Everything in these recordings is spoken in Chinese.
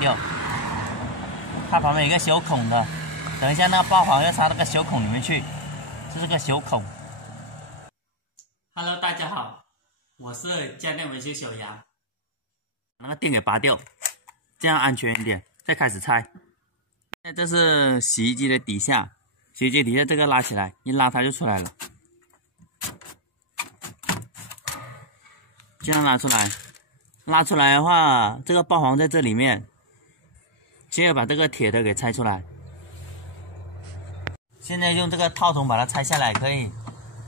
掉。它旁边有一个小孔的，等一下那个爆黄要插到个小孔里面去，这是个小孔。Hello， 大家好，我是家电维修小杨。把那个电给拔掉，这样安全一点，再开始拆。现在这是洗衣机的底下，洗衣机底下这个拉起来，一拉它就出来了。这样拉出来，拉出来的话，这个爆黄在这里面。先要把这个铁的给拆出来。现在用这个套筒把它拆下来可以，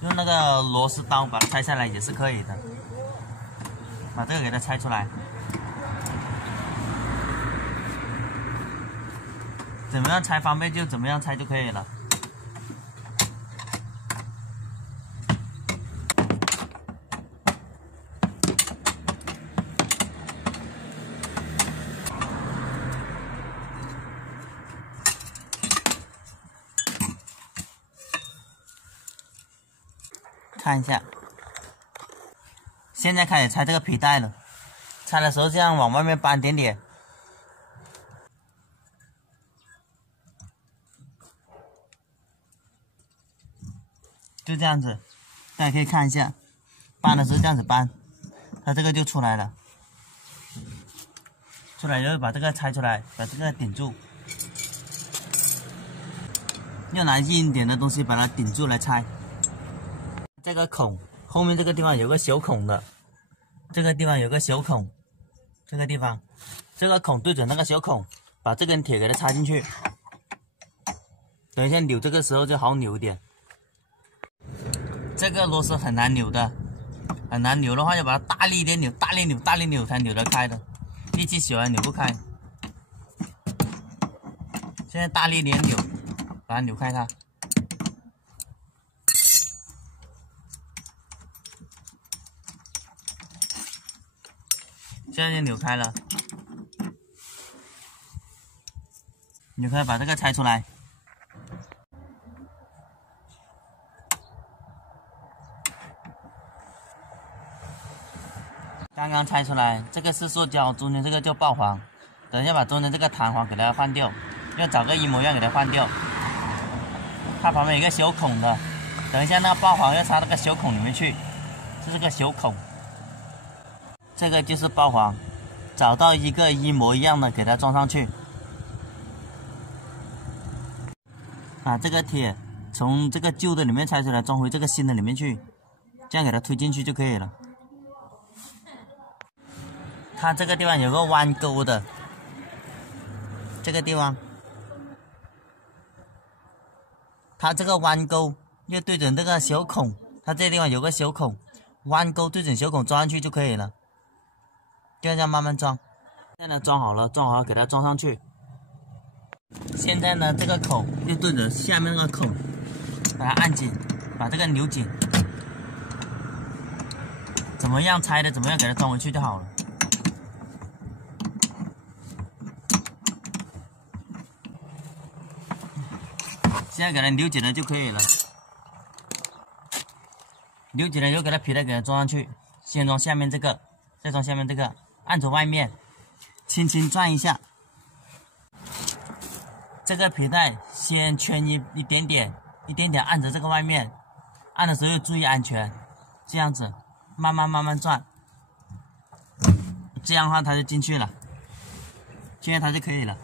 用那个螺丝刀把它拆下来也是可以的。把这个给它拆出来。怎么样拆方便就怎么样拆就可以了。看一下，现在开始拆这个皮带了。拆的时候这样往外面搬点点，就这样子。大家可以看一下，搬的时候这样子搬，它这个就出来了。出来以后把这个拆出来，把这个顶住，要拿硬一点的东西把它顶住来拆。这个孔后面这个地方有个小孔的，这个地方有个小孔，这个地方，这个孔对准那个小孔，把这根铁给它插进去。等一下扭这个时候就好扭一点。这个螺丝很难扭的，很难扭的话就把它大力一点扭，大力扭，大力扭才扭得开的，力气小还扭不开。现在大力一点扭，把它扭开它。这样就扭开了，扭开把这个拆出来。刚刚拆出来，这个是塑胶，中间这个叫爆黄。等一下把中间这个弹簧给它换掉，要找个一模一样给它换掉。它旁边有一个小孔的，等一下那个爆黄要插到个小孔里面去，这是个小孔。这个就是爆黄，找到一个一模一样的给它装上去。把这个铁从这个旧的里面拆出来，装回这个新的里面去，这样给它推进去就可以了。它这个地方有个弯钩的，这个地方，它这个弯钩要对准这个小孔，它这个地方有个小孔，弯钩对准小孔装上去就可以了。就这样慢慢装。现在呢装好了，给它装上去。现在呢这个口就对着下面那个孔，把它按紧，把这个扭紧。怎么样拆的，怎么样给它装回去就好了。现在给它扭紧了就可以了。扭紧了以后，给它皮带给它装上去。先装下面这个，再装下面这个。按着外面，轻轻转一下。这个皮带先圈一点点按着这个外面，按的时候注意安全。这样子，慢慢转，这样的话它就进去了，这样它就可以了。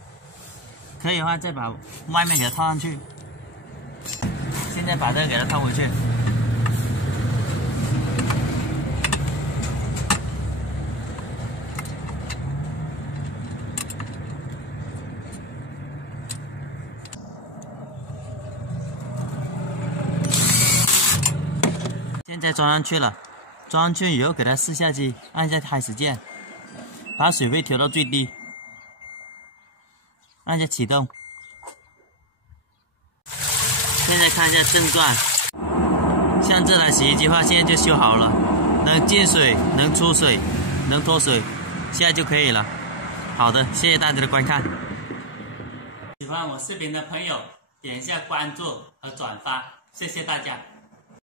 可以的话再把外面给它套上去。现在把这个给它套回去。现在装上去了，装上去以后给它试下机，按下开始键，把水位调到最低，按下启动。现在看一下正转，像这台洗衣机的话，现在就修好了，能进水，能出水，能脱水，现在就可以了。好的，谢谢大家的观看。喜欢我视频的朋友，点一下关注和转发，谢谢大家。